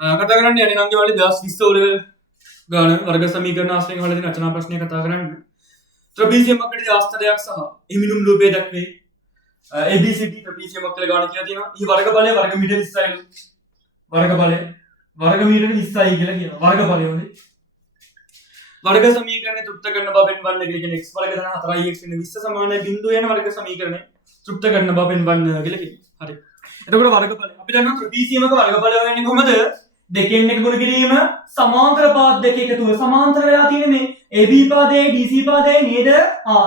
කතා කරන්න යන්නේ නම් වල 2020 වල ගාන වර්ග සමීකරණ ආශ්‍රයෙන් වලදී රචනා ප්‍රශ්නය කතා කරන්න. ත්‍රිභුජයක ආස්තරයක් සහ හිමිනුම් රූපය දක්වේ. ABCD ත්‍රිභුජයක ගාන කියලා තියෙනවා. ඊ වර්ගඵලය වර්ග මීටර 20යි. වර්ගඵලය වර්ග මීටර 20යි කියලා කියනවා. වර්ගඵලය උනේ. වර්ග සමීකරණය තෘප්ත කරන බවෙන් වන්න කියලා කියන්නේ x වර්ග ධන 4x වෙන 20 සමානයි බිඳුව යන වර්ග සමීකරණය තෘප්ත කරන බවෙන් වන්න කියලා කියනවා. හරි. එතකොට වර්ගඵලය අපි දන්නවා ත්‍රිභුජයක වර්ගඵලය හොයන්නේ කොහමද? දෙකෙන් එක ගුණ කිරීම සමාන්තර පාද දෙක එකතුව සමාන්තර වෙලා තියෙන්නේ මේ AB පාදයේ DC පාදයේ නේද?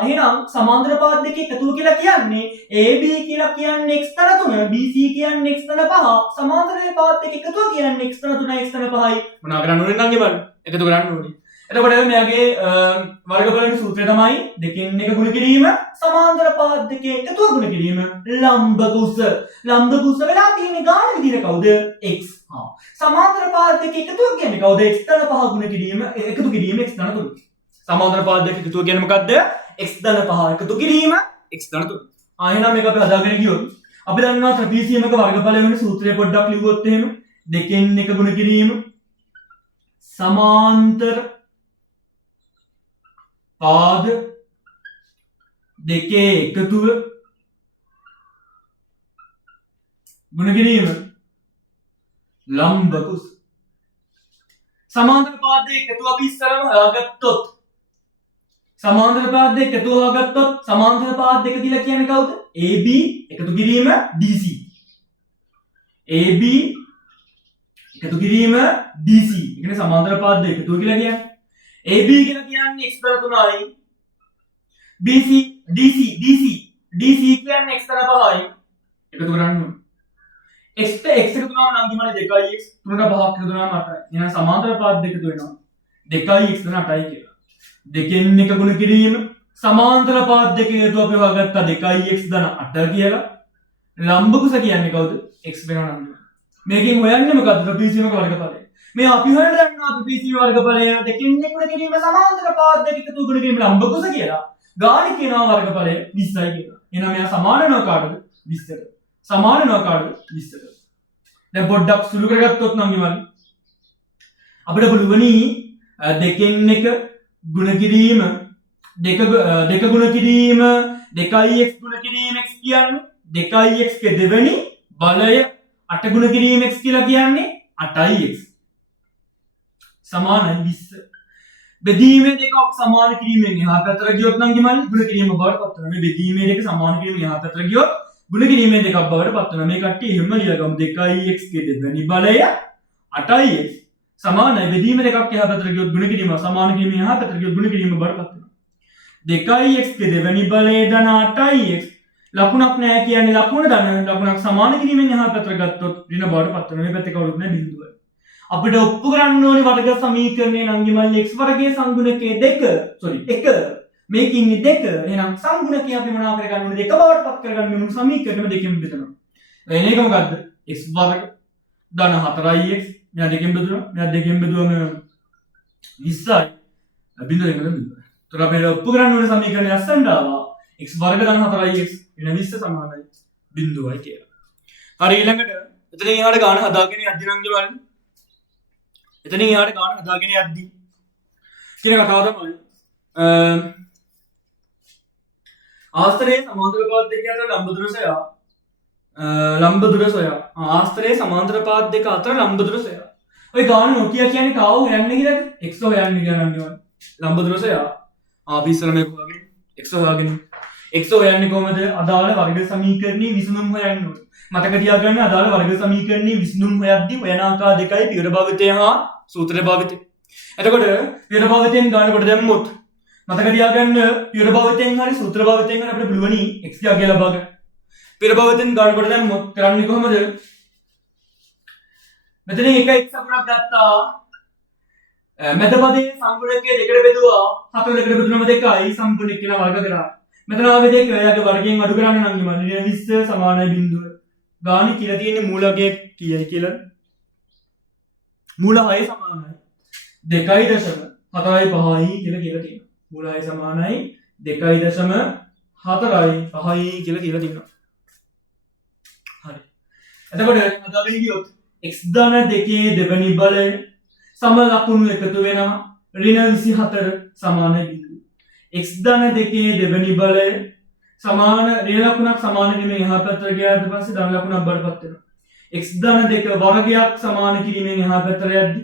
එහෙනම් සමාන්තර පාද දෙක එකතුව කියලා කියන්නේ AB කියලා කියන්නේ x ධන 3 BC කියන්නේ x ධන 5 සමාන්තර පාද දෙක එකතුව කියන්නේ x ධන 3 x ධන 5යි. මොනවා කරන්න ඕනේ නම් බලන්න. එකතු කරන්න ඕනේ. එතකොට මෙයාගේ වර්ගඵලයේ සූත්‍රය තමයි දෙකෙන් එක ගුණ කිරීම සමාන්තර පාද දෙක එකතුව ගුණ කිරීම ලම්බ කුස වෙලා තියෙන ගාන විදිහට කවුද? x. සමාන්තර පාද දෙක එකතුව කියන්නේ කවුද? x ධන 5 ගුණ කිරීම එකතු කිරීම x ධන 3. සමාන්තර පාද දෙක එකතුව කියන්නේ මොකද්ද? x ධන 5 එකතු කිරීම x ධන 3. එහෙනම් මේක අපි හදාගෙන ගියොත් අපි දන්නවා ත්‍රිභුජයක වර්ගඵලය වෙන සූත්‍රය පොඩ්ඩක් ලිව්වොත් එහෙම දෙකෙන් එක ගුණ කිරීම සමාන්තර පාද දෙකේ එකතුව ගුණ කිරීම ලම්බ කුස. සමාන්තර පාද දෙක එකතුව අපි ඉස්සරම හොයාගත්තොත් සමාන්තර පාද දෙක එකතුව හොයාගත්තොත් සමාන්තර පාද දෙක කියලා කියන්නේ කවුද? AB එකතු කිරීම DC. AB එකතු කිරීම DC. ඒ කියන්නේ සමාන්තර පාද දෙක එකතුව කියලා කියන්නේ. AB කියලා කියන්නේ x ධන 3යි. DC කියන්නේ x ධන 5යි. එකතු කරන්න ඕනේ. x එකතු කරනවා නම් කිමල 2x 3ට 5ක් එකතු කරනවා 8යි. එහෙනම් සමාන්තර පාද දෙක එකතු වෙනවා. 2x ධන 8යි කියලා. දෙකෙන් එක ගුණ කිරීම සමාන්තර පාද දෙක එකතු අපි හොයාගත්තා 2x ධන 8 කියලා. ලම්බ කුස කියන්නේ කවුද? x වෙනවා නම්. මේකෙන් හොයන්නේ මොකද්ද? ත්‍රිභුජයක වර්ගඵලය. මේ අපි හොයන්න ගන්නවා ත්‍රිභුජීය වර්ගඵලය දෙකෙන් එක ගුණ කිරීම සමාන්තර පාද දෙක එකතු ගුණ කිරීම ලම්බ කුස කියලා. ගාණි කියනවා වර්ගඵලය 20යි කියලා. එහෙනම් මෙයා සමාන වෙනවා කාටද? 20ට. සමාන වෙනවා කාටද? 20ට. දැන් පොඩ්ඩක් සුළු කරගත්තොත් නම් ඉවරයි. අපිට පුළුවනි දෙකෙන් එක ගුණ කිරීම දෙක ගුණ කිරීම 2x ගුණ කිරීම x කියන්නේ 2x ගේ දෙවෙනි බලය 8 ගුණ කිරීම x කියලා කියන්නේ 8x සමානයි 20. බෙදීමේ දෙකක් සමාන කිරීමෙන් එහා පැත්තට ගියොත් නම් කිමල් ගුණ කිරීම බවට පත් වෙනවා. මේ බෙදීමේ දෙක සමාන කිරීමෙන් එහා පැත්තට ගියොත් ගුණ කිරීමේ දෙකක් බවට පත් වෙනවා. මේ කට්ටිය එහෙම ලියගමු 2x ගේ දෙවෙනි බලය 8x සමානයි බෙදීමේ දෙකක් එහා පැත්තට ගියොත් ගුණ කිරීම සමාන කිරීමෙන් එහා පැත්තට ගියොත් ගුණ කිරීම බවට පත් වෙනවා. 2x ගේ දෙවෙනි බලය ධන 8x ලකුණක් නැහැ කියන්නේ ලකුණක් සමාන කිරීමෙන් එහා පැත්තට ගත්තොත් ඍණ බවට පත් වෙනවා. මේ පැත්තේ කවුරුත් නැහැ බිඳුව. අපිට ඔප්පු කරන්න ඕනේ වර්ග සමීකරණයේ නම් ගිමල් x වර්ගයේ සංගුණකයේ 1 මේක ඉන්නේ 2. එහෙනම් සංගුණකයේ අපි මොනවා කරගන්න ඕනේ 2 බවට පත් කරගන්න ඕනේ සමීකරණෙම දෙකෙන් බෙදනවා. එන එක මොකද්ද? x වර්ග ධන 4x මෙයා දෙකෙන් බෙදුවා. මෙයා දෙකෙන් බෙදුවම 20යි. බිඳුවෙන් බිඳුවා. ඒතර අපි ඔප්පු කරන්න ඕනේ සමීකරණය අස්සන්න ආවා. x වර්ග ධන 4x වෙන 20 සමානයි බිඳුවයි කියලා. හරි ඊළඟට එතනින් එහාට ගාන හදාගෙන යද්දි නම් ගිමල් එතනින් එහාට ගාන හදාගෙන යද්දි කියන කතාව තමයි ආස්තරයේ සමාන්තර පාද දෙක අතර ලම්බ දුර සොයා ආස්තරයේ සමාන්තර පාද දෙක අතර ලම්බ දුර සොයා. ඔය ගාන නොකිය කියන්නේ කාව හොයන්නේ කියලාද? x හොයන්නේ කියලා නම් ගිමල් ලම්බ දුර සොයා අපි ඉස්සර මේක හොයාගෙන x හොයාගෙන x හොයන්නේ කොහමද? අදාළ වර්ග සමීකරණයේ විසඳුම් හොයන්න ඕනේ. මතක තියාගන්න අදාළ වර්ග සමීකරණයේ විසඳුම් හොයද්දී හොයන ආකාර දෙකයි පියවර භාවිතය හා සූත්‍ර භාවිතය. එතකොට පියවර භාවිතයෙන් ගානකොට දැම්මොත් මතක තියාගන්න පියවර භාවිතයෙන් හරි සූත්‍ර භාවිතයෙන් හරි අපිට පුළුවනි x ගේ අගය ලබා ගන්න. පියවර භාවිතයෙන් ගානකොට දැම්මොත් කරන්නේ කොහමද? මෙතන එක x අකුරක් ගත්තා. මැද පදයේ සංගුණකයේ දෙකට බෙදුවා. 4 දෙකට බෙදුනම 2යි සම්පූර්ණ කියන වර්ග කරා. මෙතන ආවේ දෙක එයාගේ වර්ගයෙන් අඩු කරන්න නම් ඉමල් 20 සමානයි බිඳුව. ගාණි කියලා තියෙන්නේ මූලකය කීයයි කියලා. මූල 6 සමානයි 2.4යි කියලා තියෙනවා. මූල 6 සමානයි 2.4යි කියලා තියෙනවා. හරි. එතකොට අදාගෙන ගියොත් x ධන දෙකේ දෙවැනි බලය සම ලකුණු එකතු වෙනවා ඍණ 24 සමානයි බිඳුව. x ධන දෙකේ දෙවැනි බලය සමාන ඍණ ලකුණක් සමාන නෙමෙයි එහා පැත්තට ගියාට පස්සේ ධන ලකුණක් බඩපත් වෙනවා. x ධන දෙක වර්ගයක් සමාන කිරීමෙන් එහා පැත්තට යද්දි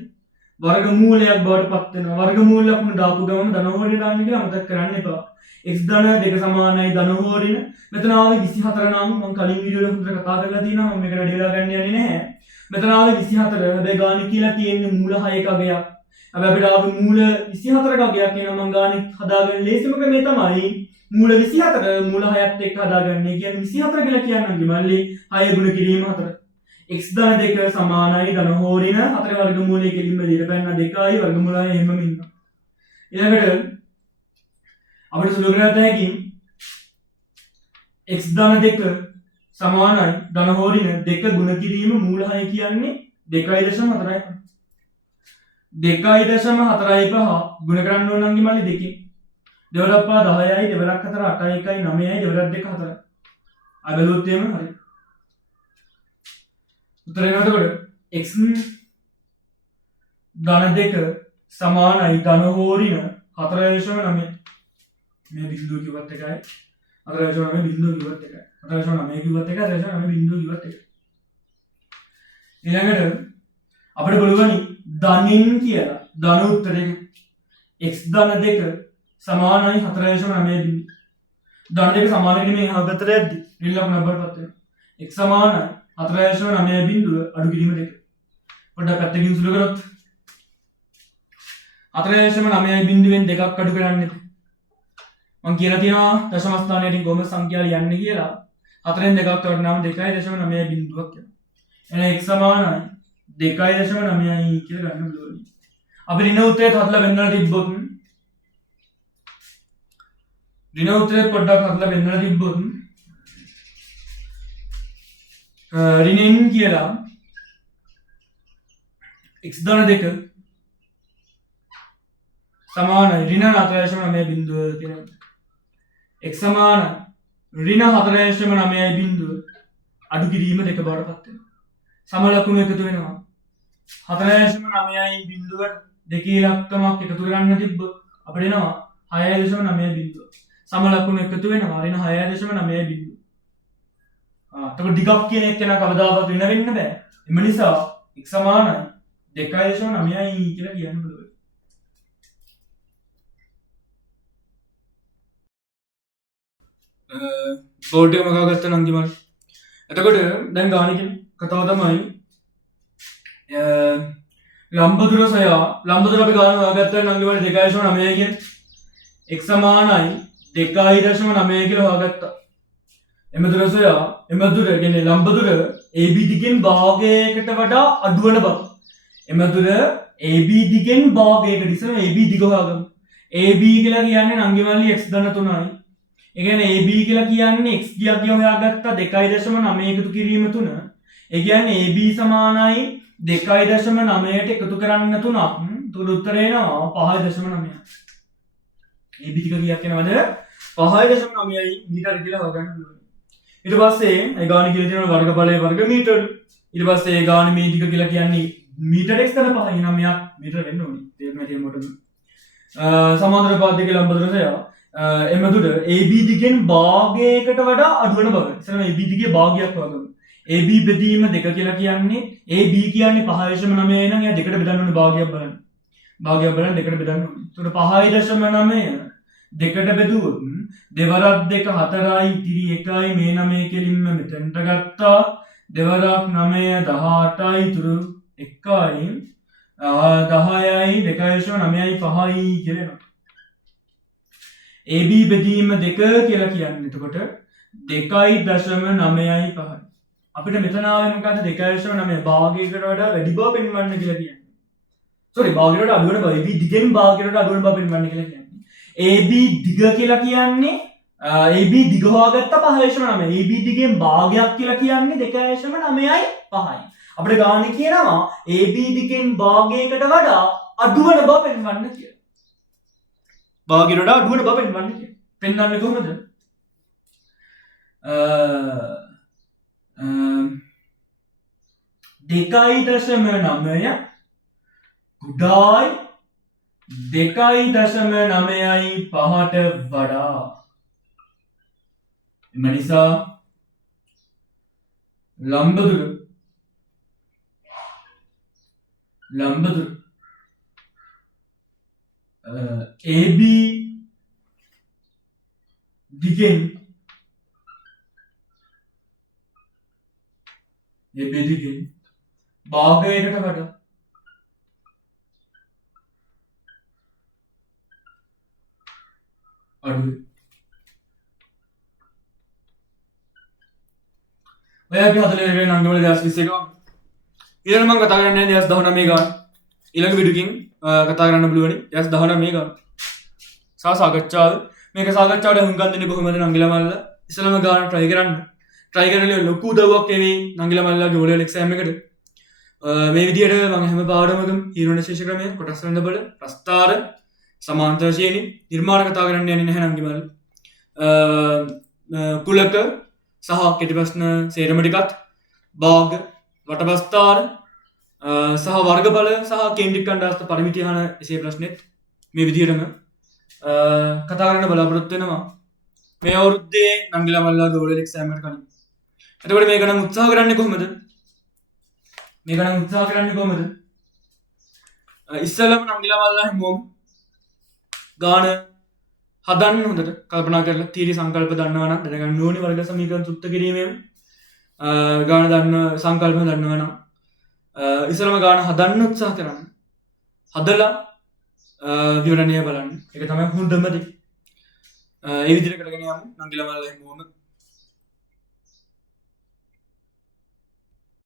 වර්ගමූලයක් බවට පත් වෙනවා. වර්ගමූල ලකුණ දාපු ගමන් ධන හෝඩිය දාන්න කියලා මතක් කරන්න එපා. x ධන දෙක සමානයි ධන හෝඩින. මෙතන ආවේ 24 නම් මම කලින් වීඩියෝ එකේ හොඳට කතා කරලා තියෙනවා. මම මේකට වැඩි වෙලා ගන්න යන්නේ නැහැ. මෙතන ආවේ 24. හැබැයි ගානේ කියලා තියෙන්නේ මූල 6ක අගයක්. හැබැයි අපිට ආවේ මූල 24ක අගයක් එනවා. මම ගානේ හදාගෙන ලේසිම ක්‍රමය තමයි මූල 24 මූල 6ත් එක්ක හදාගන්න. ඒ කියන්නේ 24 කියලා කියන්නේ මල්ලි 6 ගුණ කිරීම 4. x ධන දෙක සමානයි ධන හෝඩින 4 වර්ගමූලයේ කෙලින්ම දෙන්න පැන්න 2යි වර්ගමූලය එහෙමම ඉන්නවා. ඊළඟට අපිට සුළු කරගත හැකි x ධන දෙක සමානයි ධන හෝඩින 2 ගුණ කිරීම මූල 6 කියන්නේ 2.4යි. 2.45 ගුණ කරන්න ඕන නම් මල්ලි 2. දෙවලක් පහ 10යි දෙවලක් 4 8යි 1යි 9යි දෙවලක් 2 4යි. ආ බැලුවොත් එහෙම හරි. උත්තරේ එනකොට x ධන දෙක සමානයි ධන හෝඩින 4.9 මේ බිඳුව කිව්වත් එකයි 4.9 බිඳුව කිව්වත් එකයි 4.9 කිව්වත් එකයි 4.9 බිඳුව කිව්වත් එකයි. ඊළඟට අපිට බලවනි ධනින් කියලා ධන උත්තරේ x ධන දෙක සමානයි 4.9 බිඳුව. ධන දෙක සමාන නෙමෙයි එහා පැත්තට යද්දි ඍණ ලකුණ බඩපත් වෙනවා. x සමානයි 4.9 බිඳුව අඩු කිරීම 2. පොඩ්ඩක් පැත්තකින් සුළු කරොත් 4.9 බිඳුවෙන් 2ක් අඩු කරන්නේ. මම කියලා තියෙනවා දශම ස්ථානයට ගොම සංඛ්‍යා ලියන්න කියලා. 4න් 2ක් වඩනම 2.9 බිඳුවක් වෙනවා. එහෙනම් x සමානයි 2.9යි කියලා ගන්න බලන්න. අපි ඍණ උත්තරේ හදලා වෙන්නලා තිබ්බොත් ඍණ උත්තරේ පොඩ්ඩක් හදලා වෙන්නලා තිබ්බොත් ඍණෙන් කියලා x ධන දෙක සමානයි ඍණ 4.9 බිඳුව කියලා. x සමාන ඍණ 4.9 බිඳුව අඩු කිරීම 2 බවට පත් වෙනවා. සම ලකුණු එකතු වෙනවා. 4.9 බිඳුවට දෙකේ ඉලක්කමක් එකතු කරන්න තිබ්බොත් අපිට එනවා 6.9 බිඳුව. සම ලකුණු එකතු වෙනවා ඍණ 6.9 බිඳුව. එතකොට දිගක් කියන එක නා කවදාවත් වෙන වෙන්න බෑ. එම නිසා x සමානයි 2.9යි කියලා කියන්න පුළුවන්. බෝඩ් එක මගා ගත්ත නම් දිමල්. එතකොට දැන් ගානකින් කතාව තමයි ලම්බදුර සය ලම්බදුර අපි ගාන හොයාගත්තා නම් දිමල් 2.9 කියන්නේ x සමානයි 2.9 කියලා හොයාගත්තා. එමදුර සය එමදුර කියන්නේ ලම්බදුර AB දිගෙන් භාගයකට වඩා අඩු වෙන බව. එමදුර AB දිගෙන් භාගයකට ඉස්සර AB දිග හොයාගමු. AB කියලා කියන්නේ නංගිමල්ලි x ධන 3යි. ඒ කියන්නේ AB කියලා කියන්නේ x ගියක් හොයාගත්තා 2.9 එකතු කිරීම 3. ඒ කියන්නේ AB සමානයි 2.9ට එකතු කරන්න 3ක්. ඒකට උත්තරේ එනවා 5.9. AB දිග කීයක් එනවද? 5.9යි මීටර කියලා හොයාගන්න ඕනේ. ඊට පස්සේ ඒ ගාන කියලා තියෙන වර්ගඵලයේ වර්ග මීටර. ඊට පස්සේ ඒ ගාන මේ දිග කියලා කියන්නේ මීටර x ධන 5. එහෙනම් මෙයා මීටර වෙන්න ඕනේ. තේරුණා තියෙන මොකටද? සමාන්තර පාද දෙක ලම්බදුර සය එමදුර AB දිගෙන් භාගයකට වඩා අඩු වෙන බව. ඉතින් AB දිගේ භාගයක් වගම. AB බෙදීම 2 කියලා කියන්නේ AB කියන්නේ 5.9 නම් එයා දෙකට බෙදන්න ඕනේ භාගයක් බලන්න. භාගයක් බලන්න දෙකට බෙදන්න ඕනේ. ඒකට 5.9 දෙකට බෙදුවොත් දෙවරක් 2 4යි ඉතිරි 1යි මේ 9 කෙලින්ම මෙතනට ගත්තා. දෙවරක් 9 18යි ඉතුරු 1යි 10යි 2.9යි 5යි කියලා එනවා. AB බෙදීම 2 කියලා කියන්නේ එතකොට 2.9යි 5යි. අපිට මෙතන ආවේ මොකද්ද 2.9 භාගයකට වඩා වැඩි බව පෙන්වන්න කියලා කියන්නේ. සෝරි භාගයකට වඩා අඩු වෙන බව AB දිගෙන් භාගයකට වඩා අඩු වෙන බව පෙන්වන්න කියලා කියන්නේ. AB දිග කියලා කියන්නේ AB දිග හොයාගත්ත 5.9. AB දිගෙන් භාගයක් කියලා කියන්නේ 2.9යි 5යි. අපිට ගානේ කියනවා AB දිගෙන් භාගයකට වඩා අඩු වෙන බව පෙන්වන්න කියලා. භාගයට වඩා අඩු වෙන බව පෙන්වන්න කියලා. පෙන්වන්නේ කොහොමද? 2.9 කුඩායි 2.9යි 5ට වඩා. එම නිසා ලම්බදුර AB දිගෙන් භාගයකට වඩා අඩුයි. ඔයාගේ හදලා ඉවර වෙන අංගවල 2021 ඊළඟ මම කතා කරන්නේ 2019 ගාන. ඊළඟ වීඩියෝකින් කතා කරන්න පුළුවනි 2019 ගාන. සාකච්ඡාව මේක සාකච්ඡාවට හුඟක් දෙන්නේ කොහොමද නංගිලා මල්ලා ඉස්සලම ගාන try කරන්න. try කරලා ලොකු උදව්වක් එන්නේ නංගිලා මල්ලාගේ O level exam එකට. මේ විදිහට මම හැම පාඩමකම ඊළඟ ශේෂ ක්‍රමය කොටස් වෙනද බල ප්‍රස්තාර සමාන්තර ශ්‍රේණි නිර්මාණ කතා කරන්න යන්නේ නැහැ නංගිමල්. කුලක සහ කෙටි ප්‍රශ්න සේරම ටිකත් භාග වටපස්ථාර සහ වර්ගඵල සහ කේන්ද්‍රික අණ්ඩාස්ථ පරිමිතිය යන එසේ ප්‍රශ්නෙත් මේ විදිහටම කතා කරන්න බලාපොරොත්තු වෙනවා මේ අවුරුද්දේ නංගිලා මල්ලාගේ O level exam එකට කලින්. එතකොට මේක නම් උත්සාහ කරන්නේ කොහොමද? ඉස්සෙල්ලම නංගිලා මල්ලා හැමෝම ගාන හදන්න හොඳට කල්පනා කරලා තීරි සංකල්ප දන්නවා නම් දැනගන්න ඕනේ වර්ග සමීකරණ සුත්ත කිරීමෙන් ගාන දන්න සංකල්ප දන්නවා නම් ඉස්සෙල්ලම ගාන හදන්න උත්සාහ කරන්න. හදලා විවරණය බලන්න. ඒක තමයි හොඳම දේ. ඒ විදිහට කරගෙන යමු නංගිලා මල්ලා හැමෝම